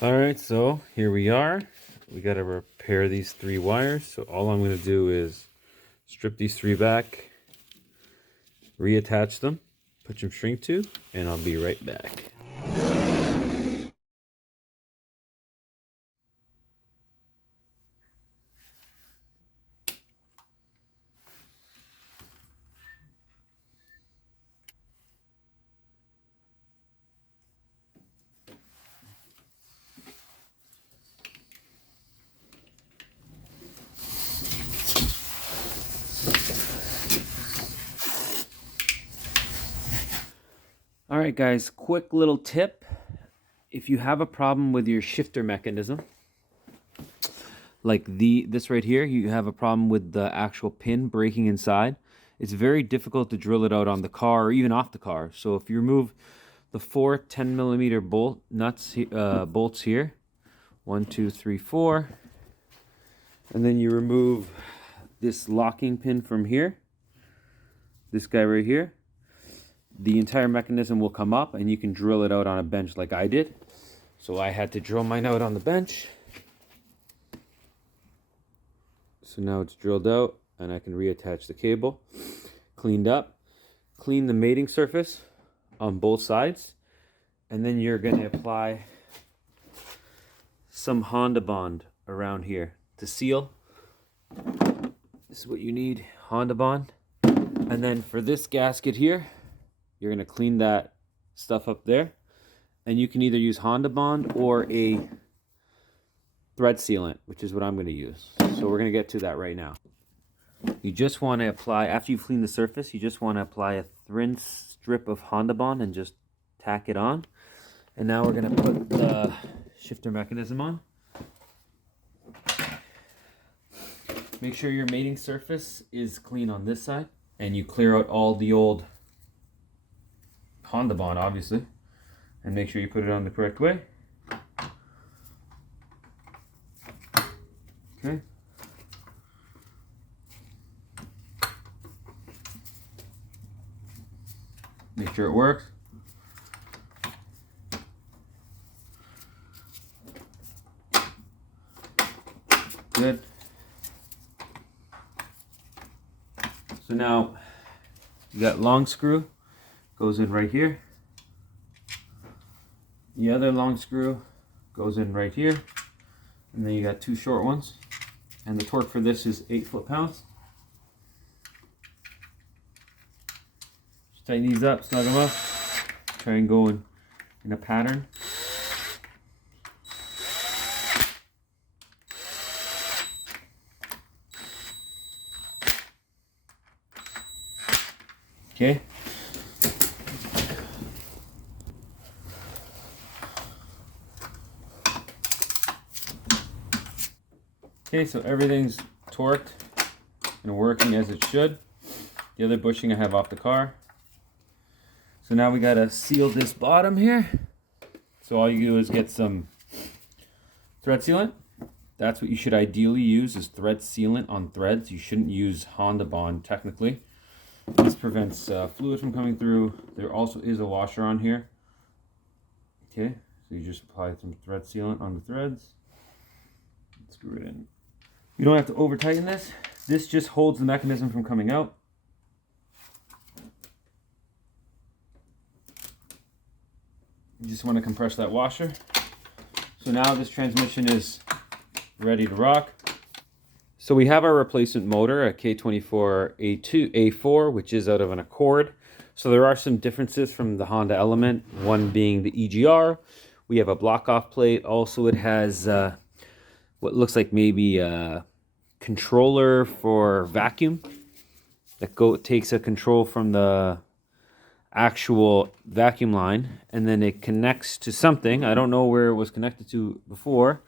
All right, so here we are. We got to repair these 3 wires. So all I'm going to do is strip these 3 back, reattach them, put some shrink to, and I'll be right back. All right, guys, quick little tip. If you have a problem with your shifter mechanism, like this right here, you have a problem with the actual pin breaking inside, it's very difficult to drill it out on the car or even off the car. So if you remove the 4 10mm bolts here, 1, 2, 3, 4, and then you remove this locking pin from here, this guy right here, the entire mechanism will come up and you can drill it out on a bench like I did. So I had to drill mine out on the bench. So now it's drilled out and I can reattach the cable. Cleaned up. Clean the mating surface on both sides. And then you're going to apply some Honda Bond around here to seal. This is what you need, Honda Bond. And then for this gasket here, you're going to clean that stuff up there. And you can either use Honda Bond or a thread sealant, which is what I'm going to use. So we're going to get to that right now. You just want to apply, after you've cleaned the surface, you just want to apply a thin strip of Honda Bond and just tack it on. And now we're going to put the shifter mechanism on. Make sure your mating surface is clean on this side. And you clear out all the old Honda Bond, obviously. And make sure you put it on the correct way. Okay. Make sure it works. Good. So now you got long screw, goes in right here. The other long screw goes in right here. And then you got 2 short ones. And the torque for this is 8 foot-pounds. Just tighten these up, snug them up. Try and go in a pattern. Okay. Okay, so everything's torqued and working as it should. The other bushing I have off the car. So now we gotta seal this bottom here. So all you do is get some thread sealant. That's what you should ideally use, is thread sealant on threads. You shouldn't use Honda Bond technically. This prevents fluid from coming through. There also is a washer on here. Okay, so you just apply some thread sealant on the threads. Screw it in. You don't have to over tighten this. This just holds the mechanism from coming out. You just want to compress that washer. So now this transmission is ready to rock. So we have our replacement motor, a K24A4, which is out of an Accord. So there are some differences from the Honda Element, one being the EGR. We have a block-off plate. Also, it has what looks like maybe a controller for vacuum that takes a control from the actual vacuum line, and then it connects to something. I don't know where it was connected to before,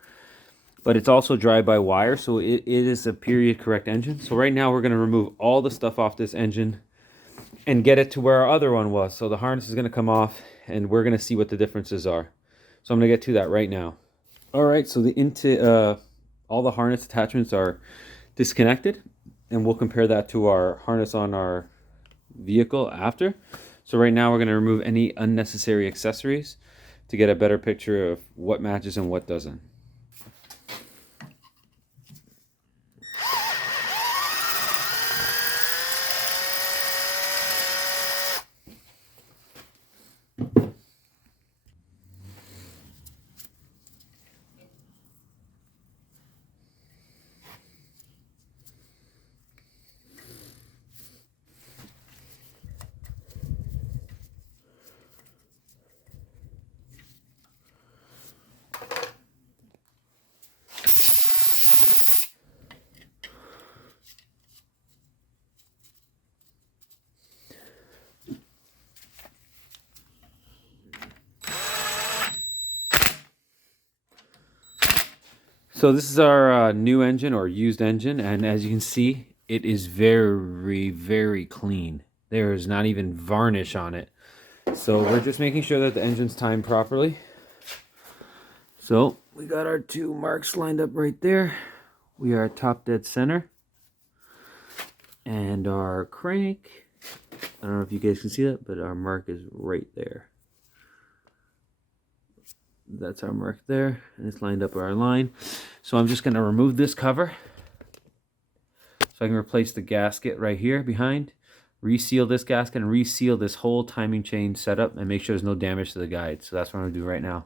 but it's also drive-by-wire, so it is a period correct engine. So right now we're going to remove all the stuff off this engine and get it to where our other one was. So the harness is going to come off and we're going to see what the differences are. So I'm going to get to that right now. All right, so all the harness attachments are disconnected, and we'll compare that to our harness on our vehicle after. So right now we're going to remove any unnecessary accessories. to get a better picture of what matches and what doesn't. So this is our new engine or used engine, and as you can see, it is very, very clean. There is not even varnish on it. So we're just making sure that the engine's timed properly. So we got our two marks lined up right there. We are top dead center. And our crank, I don't know if you guys can see that, but our mark is right there. That's our mark there, and it's lined up our line. So I'm just going to remove this cover so I can replace the gasket right here behind, reseal this gasket, and reseal this whole timing chain setup and make sure there's no damage to the guide. So that's what I'm going to do right now.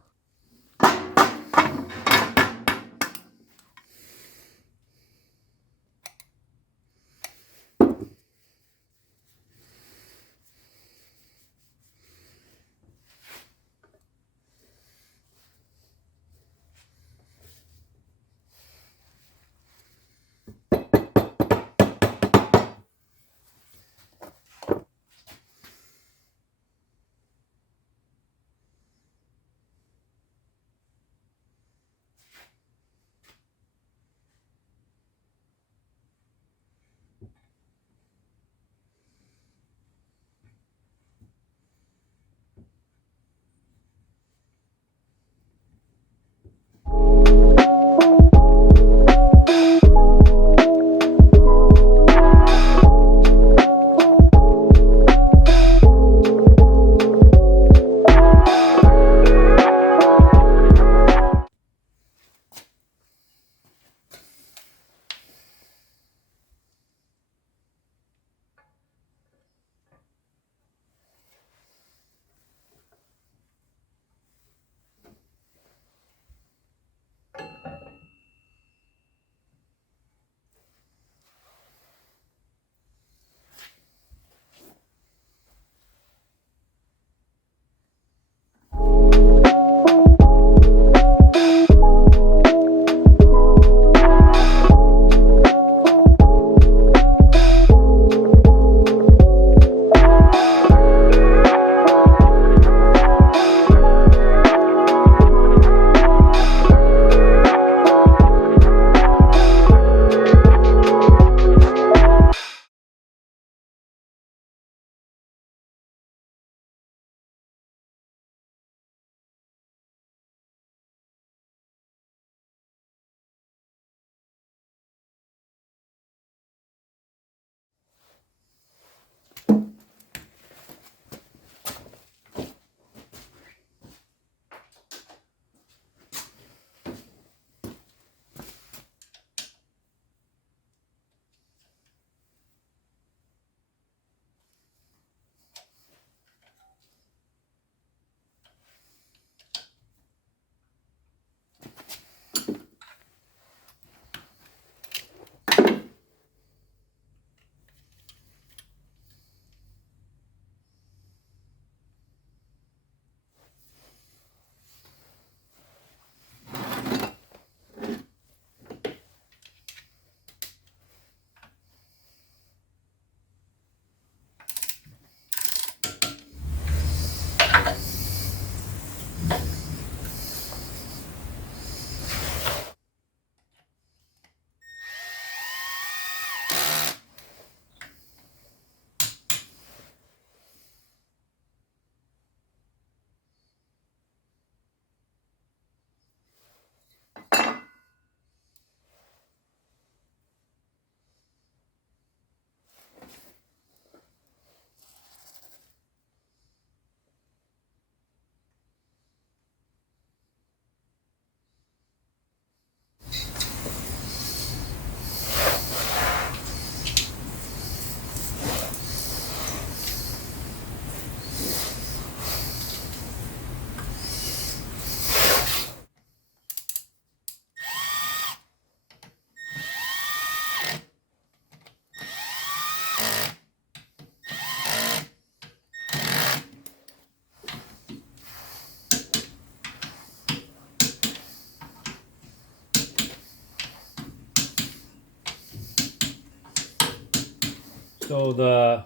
So the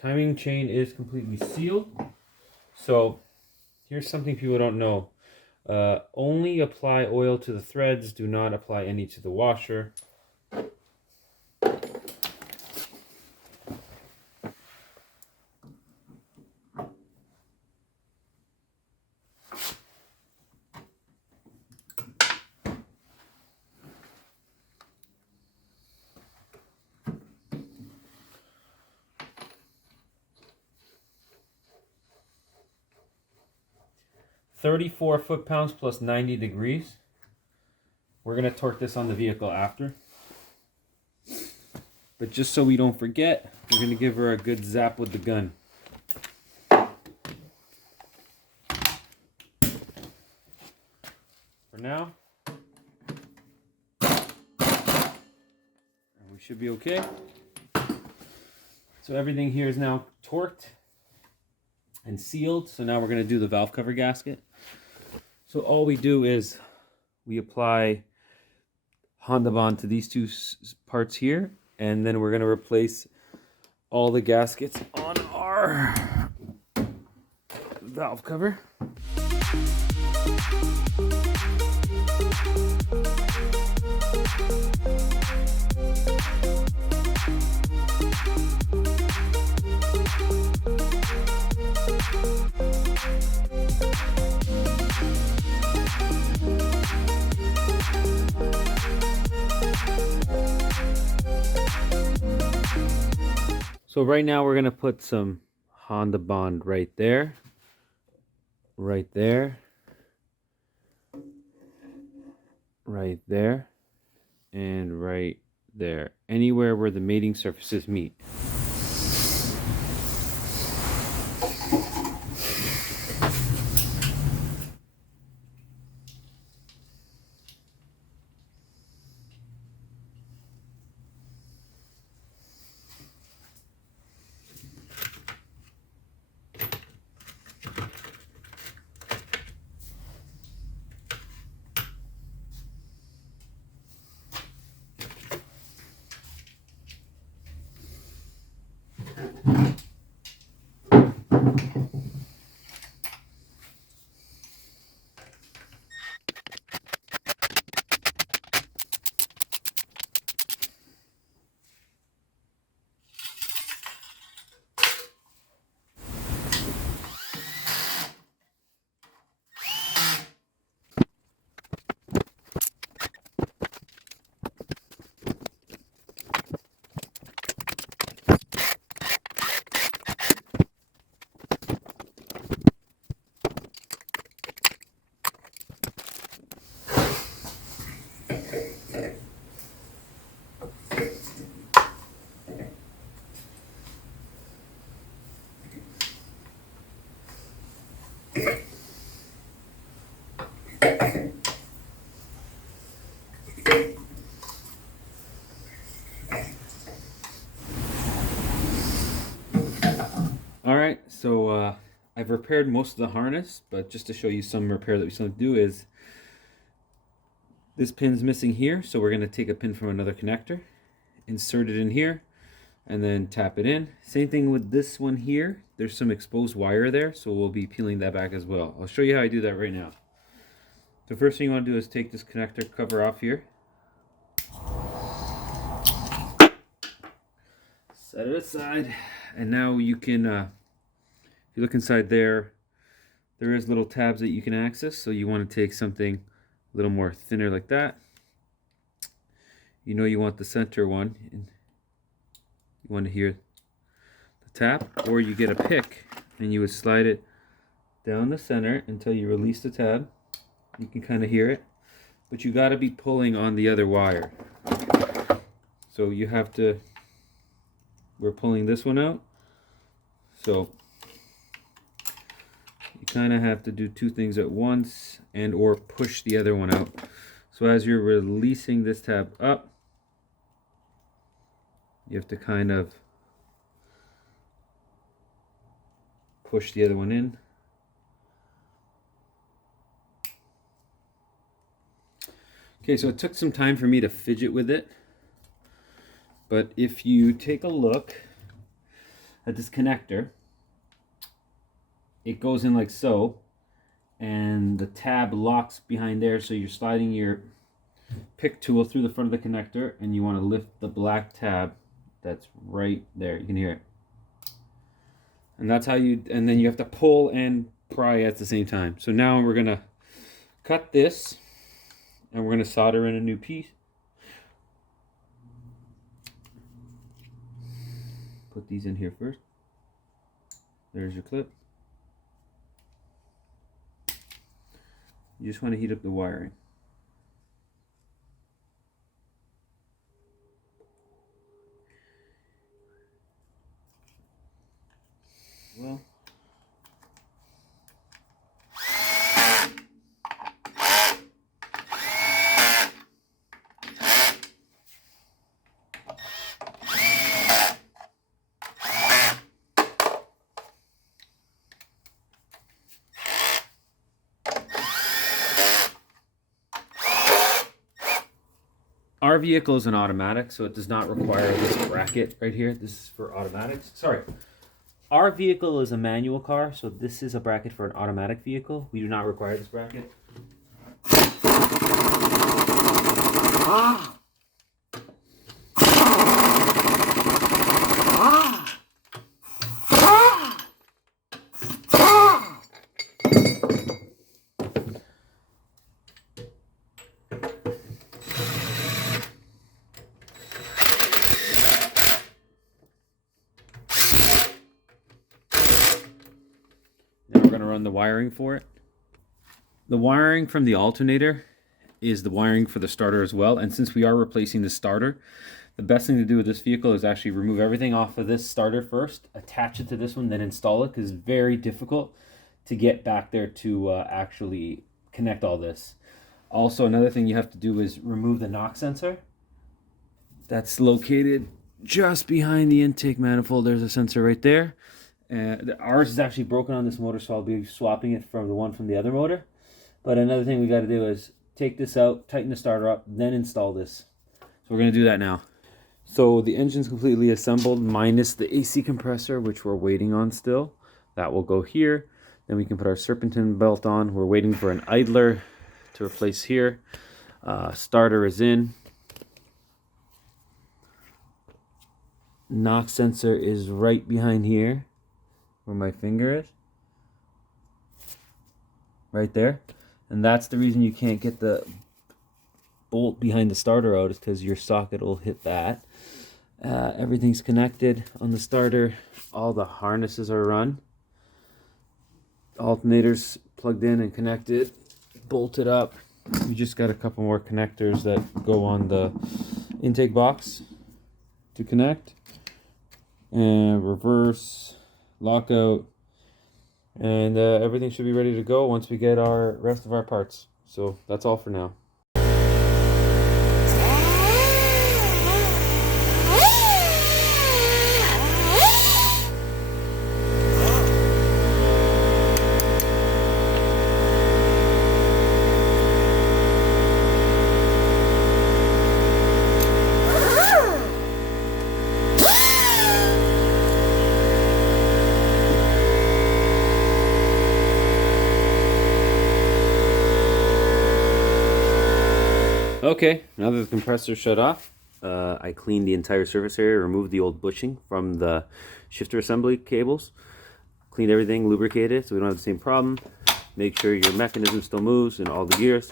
timing chain is completely sealed. So here's something people don't know. Only apply oil to the threads. Do not apply any to the washer. "34 foot-pounds plus 90 degrees. We're going to torque this on the vehicle after. But just so we don't forget, we're going to give her a good zap with the gun. For now. And we should be okay. So everything here is now torqued and sealed. So now we're going to do the valve cover gasket. So all we do is we apply Honda Bond to these two parts here, and then we're going to replace all the gaskets on our valve cover. So right now we're going to put some Honda Bond right there, right there, right there, and right there. Anywhere where the mating surfaces meet. Alright, so I've repaired most of the harness, but just to show you some repair that we still have to do is this pin's missing here, so we're going to take a pin from another connector, insert it in here, and then tap it in. Same thing with this one here. There's some exposed wire there, so we'll be peeling that back as well. I'll show you how I do that right now. The first thing you want to do is take this connector cover off here. Set it aside, and now you can, if you look inside there, there is little tabs that you can access, so you want to take something a little more thinner like that. You know you want the center one, and you want to hear the tap, or you get a pick and you would slide it down the center until you release the tab. You can kind of hear it, but you got to be pulling on the other wire. So you have to, we're pulling this one out, so you kind of have to do two things at once and or push the other one out. So as you're releasing this tab up, you have to kind of push the other one in. Okay, so it took some time for me to fidget with it, But if you take a look at this connector, it goes in like so, and the tab locks behind there, so you're sliding your pick tool through the front of the connector, and you want to lift the black tab that's right there. You can hear it. And that's how you, and then you have to pull and pry at the same time. So now we're gonna cut this, and we're gonna solder in a new piece. Put these in here first. There's your clip. You just want to heat up the wiring. Well, our vehicle is an automatic, so it does not require this bracket right here. This is for automatics. Sorry. Our vehicle is a manual car, so this is a bracket for an automatic vehicle. We do not require this bracket. Now we're going to run the wiring for it. The wiring from the alternator is the wiring for the starter as well. And since we are replacing the starter, the best thing to do with this vehicle is actually remove everything off of this starter first, attach it to this one, then install it, because it's very difficult to get back there to actually connect all this. Also, another thing you have to do is remove the knock sensor. That's located just behind the intake manifold. There's a sensor right there. Ours is actually broken on this motor, so I'll be swapping it from the one from the other motor. But another thing we got to do is take this out, tighten the starter up, then install this. So we're going to do that now. So the engine's completely assembled, minus the AC compressor, which we're waiting on still. That will go here. Then we can put our serpentine belt on. We're waiting for an idler to replace here. Starter is in. Knock sensor is right behind here, where my finger is. Right there. And that's the reason you can't get the bolt behind the starter out, is because your socket will hit that. Everything's connected on the starter. All the harnesses are run. Alternators plugged in and connected, bolted up. We just got a couple more connectors that go on the intake box to connect. And reverse, lockout, and everything should be ready to go once we get our rest of our parts. So that's all for now. Okay, now that the compressor shut off, I cleaned the entire surface area, removed the old bushing from the shifter assembly cables, cleaned everything, lubricated it so we don't have the same problem. Make sure your mechanism still moves in all the gears.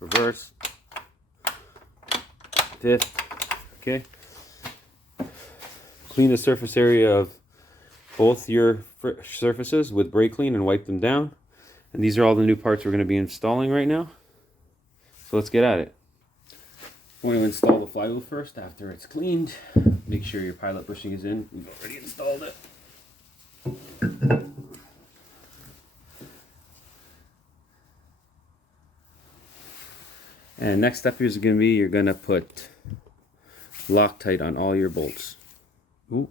Reverse. Fifth. Okay. Clean the surface area of both your surfaces with brake clean and wipe them down. And these are all the new parts we're going to be installing right now. So let's get at it. We're going to install the flywheel first after it's cleaned. Make sure your pilot bushing is in. We've already installed it. And next step here is going to be, you're going to put Loctite on all your bolts. Ooh.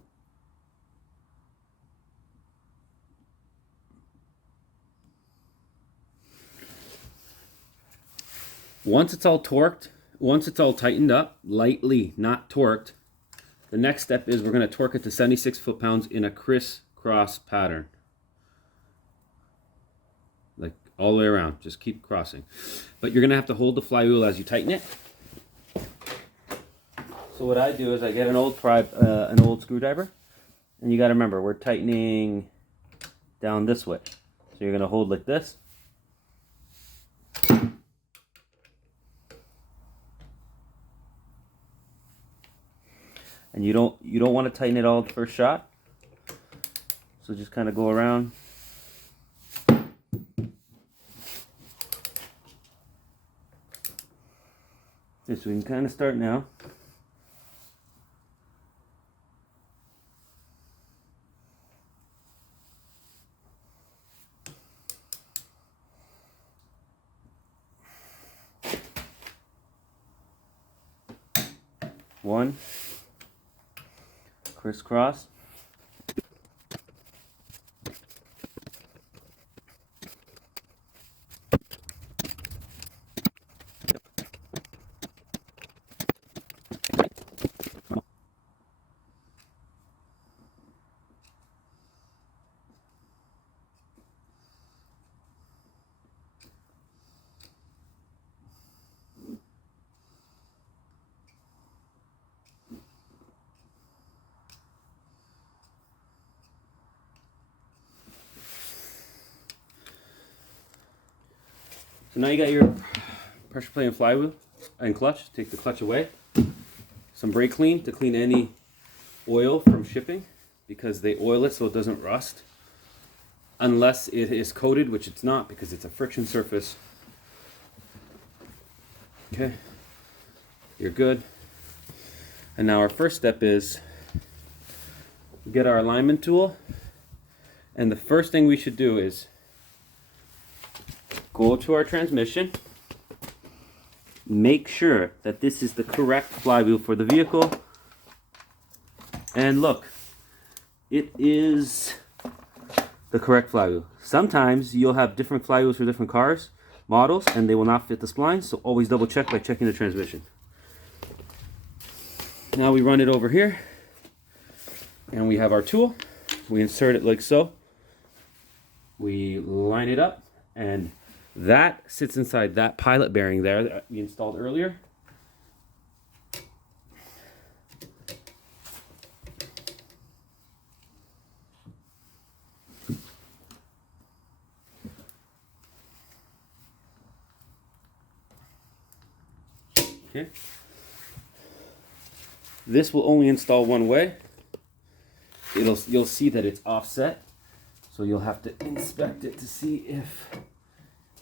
Once it's all torqued, Once it's all tightened up, lightly, not torqued, the next step is we're going to torque it to 76 foot-pounds in a crisscross pattern. Like all the way around, just keep crossing. But you're going to have to hold the flywheel as you tighten it. So what I do is I get an old screwdriver, and you got to remember, we're tightening down this way. So you're going to hold like this. And you don't want to tighten it all at the first shot. So just kind of go around. Okay, so we can kind of start now. One. Crisscross. So now you got your pressure plate and flywheel and clutch. Take the clutch away. Some brake clean to clean any oil from shipping, because they oil it so it doesn't rust. Unless it is coated, which it's not because it's a friction surface. Okay, you're good. And now our first step is we get our alignment tool. And the first thing we should do is go to our transmission, make sure that this is the correct flywheel for the vehicle, and look, it is the correct flywheel. Sometimes you'll have different flywheels for different cars, models, and they will not fit the splines, so always double check by checking the transmission. Now we run it over here, and we have our tool. We insert it like so. We line it up, and that sits inside that pilot bearing there that we installed earlier. Okay. This will only install one way. You'll see that it's offset, so you'll have to inspect it to see if.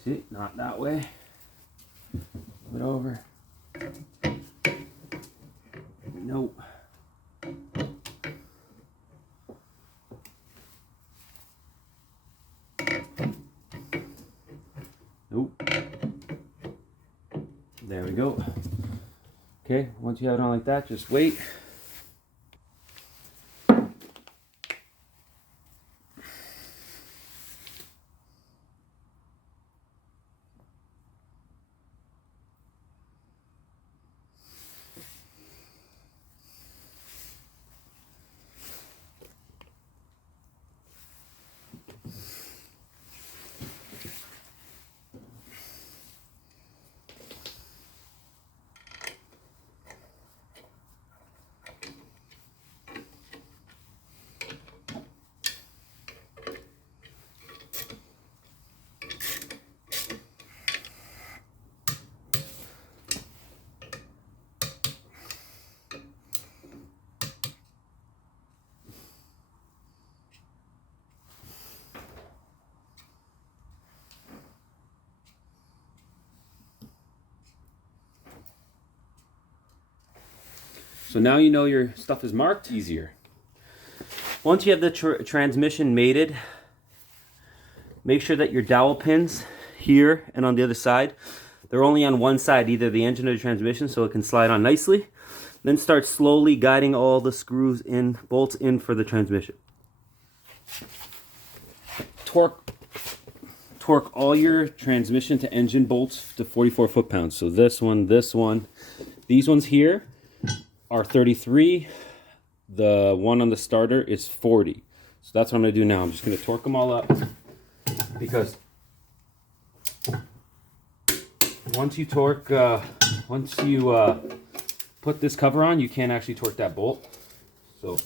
See, not that way. Move it over. Nope. Nope. There we go. Okay, once you have it on like that, just wait. So now you know your stuff is marked, easier. Once you have the transmission mated, make sure that your dowel pins here and on the other side, they're only on one side, either the engine or the transmission, so it can slide on nicely. Then start slowly guiding all the screws in, bolts in for the transmission. Torque torque all your transmission to engine bolts to 44 foot-pounds. So this one, these ones here are 33. The one on the starter is 40. So that's what I'm going to do now. I'm just going to torque them all up, because once you torque, put this cover on, you can't actually torque that bolt. So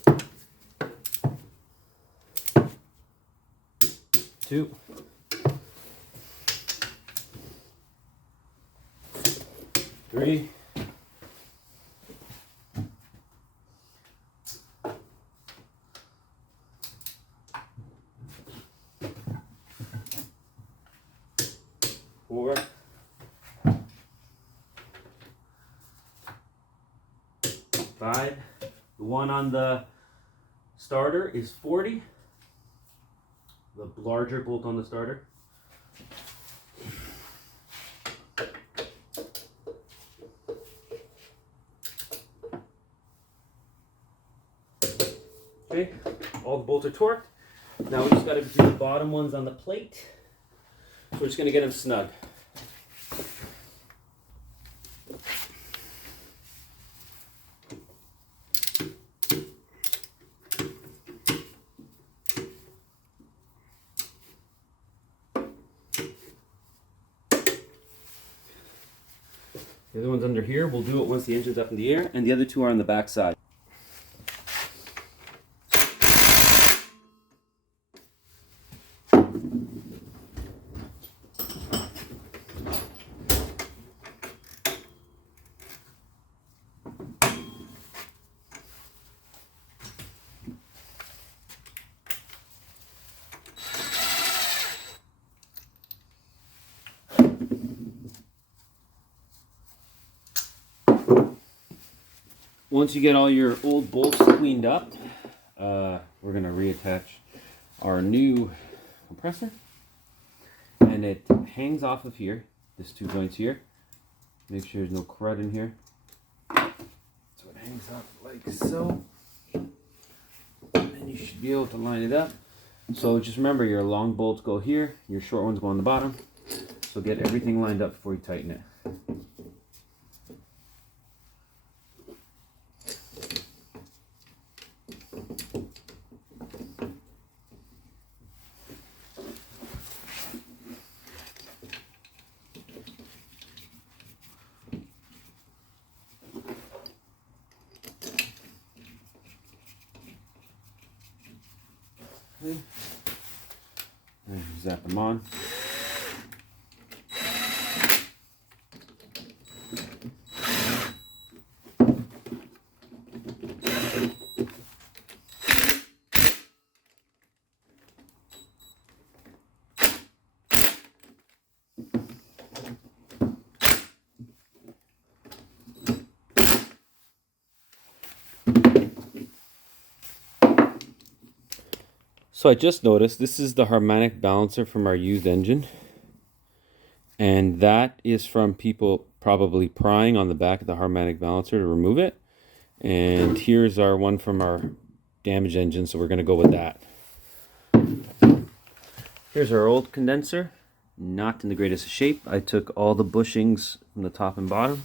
2, 3, 4, 5. The one on the starter is 40. The larger bolt on the starter. Okay, all the bolts are torqued. Now we just got to do the bottom ones on the plate. So we're just going to get them snug. The other one's under here. We'll do it once the engine's up in the air, and the other 2 are on the back side. Once you get all your old bolts cleaned up, we're going to reattach our new compressor, and it hangs off of here, this 2 joints here. Make sure there's no crud in here. So it hangs off like so, and then you should be able to line it up. So just remember, your long bolts go here, your short ones go on the bottom. So get everything lined up before you tighten it. And zap them on. So I just noticed this is the harmonic balancer from our used engine, and that is from people probably prying on the back of the harmonic balancer to remove it. And here's our one from our damaged engine, so we're going to go with that. Here's our old condenser, not in the greatest of shape. I took all the bushings from the top and bottom,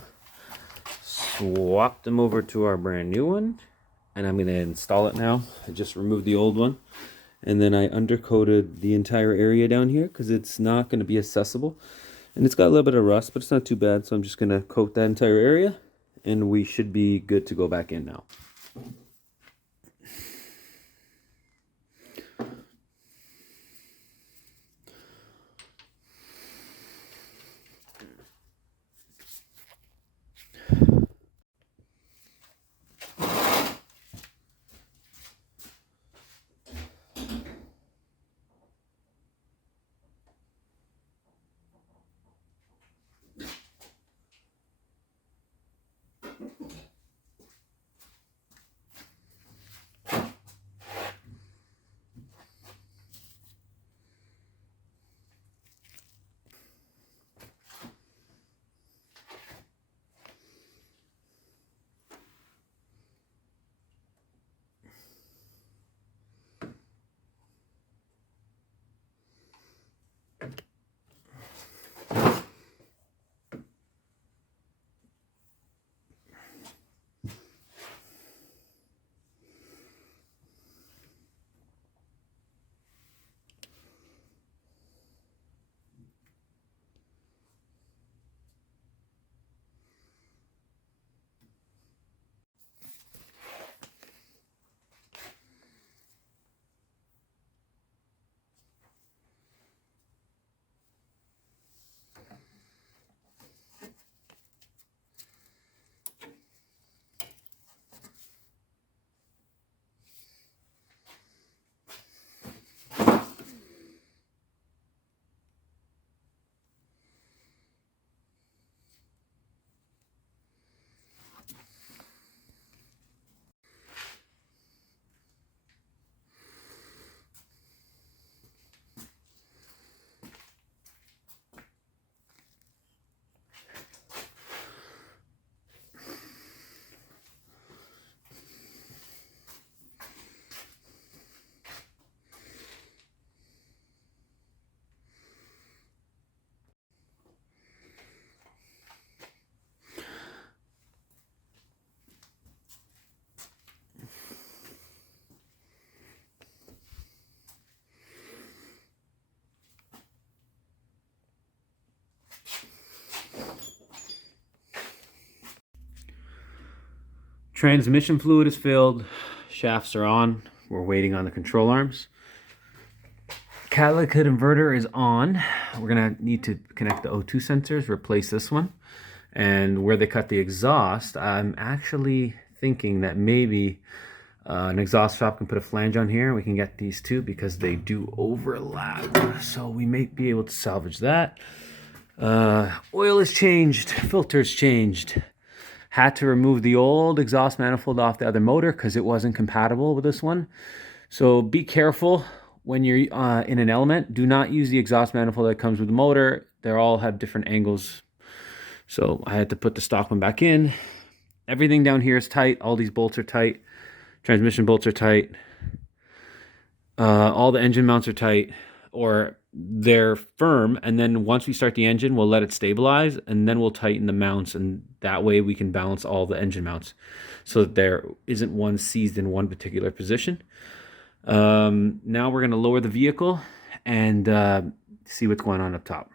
swapped them over to our brand new one, and I'm going to install it now. I just removed the old one. And then I undercoated the entire area down here because it's not going to be accessible. And it's got a little bit of rust, but it's not too bad. So I'm just going to coat that entire area, and we should be good to go back in now. Transmission fluid is filled. Shafts are on. We're waiting on the control arms. Catalytic inverter is on. We're gonna need to connect the O2 sensors, replace this one. And where they cut the exhaust, I'm actually thinking that maybe an exhaust shop can put a flange on here. We can get these two because they do overlap. So we may be able to salvage that. Oil is changed, filters changed. Had to remove the old exhaust manifold off the other motor because it wasn't compatible with this one. So be careful when you're in an element. Do not use the exhaust manifold that comes with the motor. They all have different angles. So I had to put the stock one back in. Everything down here is tight. All these bolts are tight. Transmission bolts are tight. All the engine mounts are tight, or they're firm. And then once we start the engine, we'll let it stabilize, and then we'll tighten the mounts. And that way we can balance all the engine mounts so that there isn't one seized in one particular position. Now we're going to lower the vehicle and see what's going on up top.